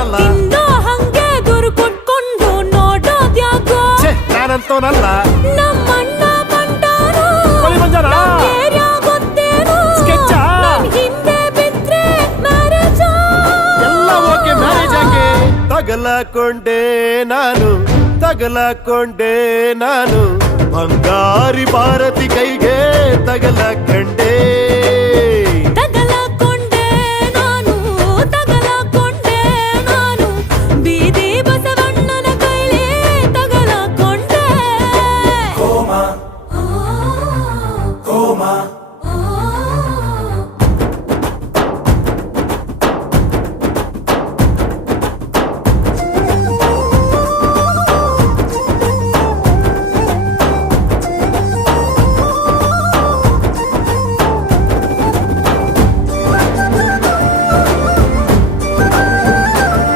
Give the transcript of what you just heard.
ನಾನಲ್ಲ. ಇನ್ನೂ ಹಂಗೆ ಗುರು ಕೊಟ್ಕೊಂಡು ನೋಡೋದ್ಯಾಕೋ ನಾನಂತವನಲ್ಲ. ನಮ್ಮಣ್ಣ ಬಂಡಾರು ಗೊತ್ತೇನು ಹಿಂದೆ ಬಿದ್ರೆ ಮ್ಯಾರೇಜ್ ಎಲ್ಲ ಓಕೆ ಮ್ಯಾರೇಜ್ ಆಗಿ ತಗಲಕೊಂಡೆ ನಾನು ಬಂಗಾರಿ ಭಾರತಿ ಕೈಗೆ ತಗಲಕೊಂಡೆ.